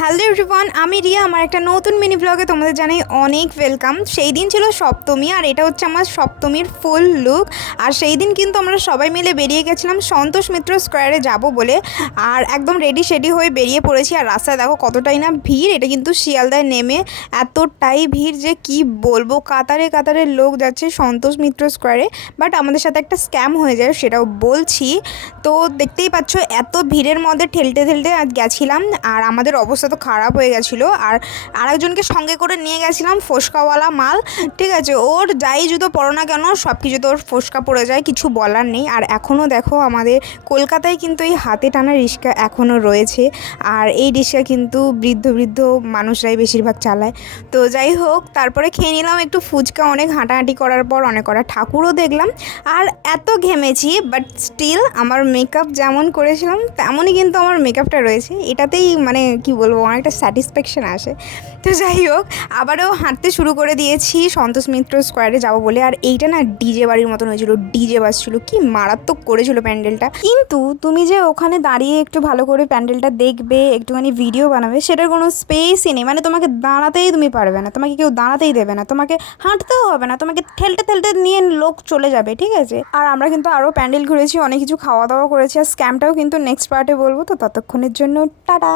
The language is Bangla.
হ্যালো এভরিওয়ান, আমি রিয়া। আমার একটা নতুন মিনি ব্লগে তোমাদের জানাই অনেক ওয়েলকাম। সেই দিন ছিল সপ্তমী, আর এটা হচ্ছে আমার সপ্তমীর ফুল লুক। আর সেই দিন কিন্তু আমরা সবাই মিলে বেরিয়ে গেছিলাম সন্তোষ মিত্র স্কোয়ারে যাব বলে। আর একদম রেডি শেডি হয়ে বেরিয়ে পড়েছি। আর রাস্তায় দেখো কতটাই না ভিড়। এটা কিন্তু শিয়ালদায় নেমে এতটাই ভিড় যে কি বলবো, কাতারে কাতারে লোক যাচ্ছে সন্তোষ মিত্র স্কোয়ারে। বাট আমাদের সাথে একটা স্ক্যাম হয়ে যায়, সেটাও বলছি। তো দেখতেই পাচ্ছ এত ভিড়ের মধ্যে ঠেলতে ঠেলতে গেছিলাম, আর আমাদের অবস্থা তো খারাপ হয়ে গেছিলো। আর আরেকজনকে সঙ্গে করে নিয়ে গেছিলাম, ফোসকাওয়ালা মাল। ঠিক আছে, ওর যাই জুতো পরো না কেন সব কিছুতে ওর ফোসকা পড়ে যায়, কিছু বলার নেই। আর এখনও দেখো আমাদের কলকাতায় কিন্তু এই হাতে টানা রিক্সা এখনও রয়েছে। আর এই রিক্সা কিন্তু বৃদ্ধ বৃদ্ধ মানুষরাই বেশিরভাগ চালায়। তো যাই হোক, তারপরে খেয়ে নিলাম একটু ফুচকা। অনেক হাঁটাহাঁটি করার পর অনেক কটা ঠাকুরও দেখলাম। আর এত ঘেমেছি, বাট স্টিল আমার মেকআপ যেমন করেছিলাম তেমনই কিন্তু আমার মেকআপটা রয়েছে। এটাতেই মানে কি বলবো, অনেকটা স্যাটিসফ্যাকশান আসে। তো যাই হোক, আবারও হাঁটতে শুরু করে দিয়েছি সন্তোষ মিত্র স্কোয়ারে যাবো বলে। আর এইটা না ডিজে বাড়ির মতন হয়েছিল, ডিজে বাজছিল, কি মারাত্মক করেছিল প্যান্ডেলটা। কিন্তু তুমি যে ওখানে দাঁড়িয়ে একটু ভালো করে প্যান্ডেলটা দেখবে, একটুখানি ভিডিও বানাবে, সেটার কোনো স্পেসই নেই। মানে তোমাকে দাঁড়াতেই তুমি পারবে না, তোমাকে কেউ দাঁড়াতেই দেবে না, তোমাকে হাঁটতেও হবে না, তোমাকে ঠেলতে ঠেলতে নিয়ে লোক চলে যাবে। ঠিক আছে, আর আমরা কিন্তু আরও প্যান্ডেল ঘুরেছি, অনেক কিছু খাওয়া দাওয়া করেছি। আর স্ক্যামটাও কিন্তু নেক্সট পার্টে বলবো। তো ততক্ষণের জন্য টাটা।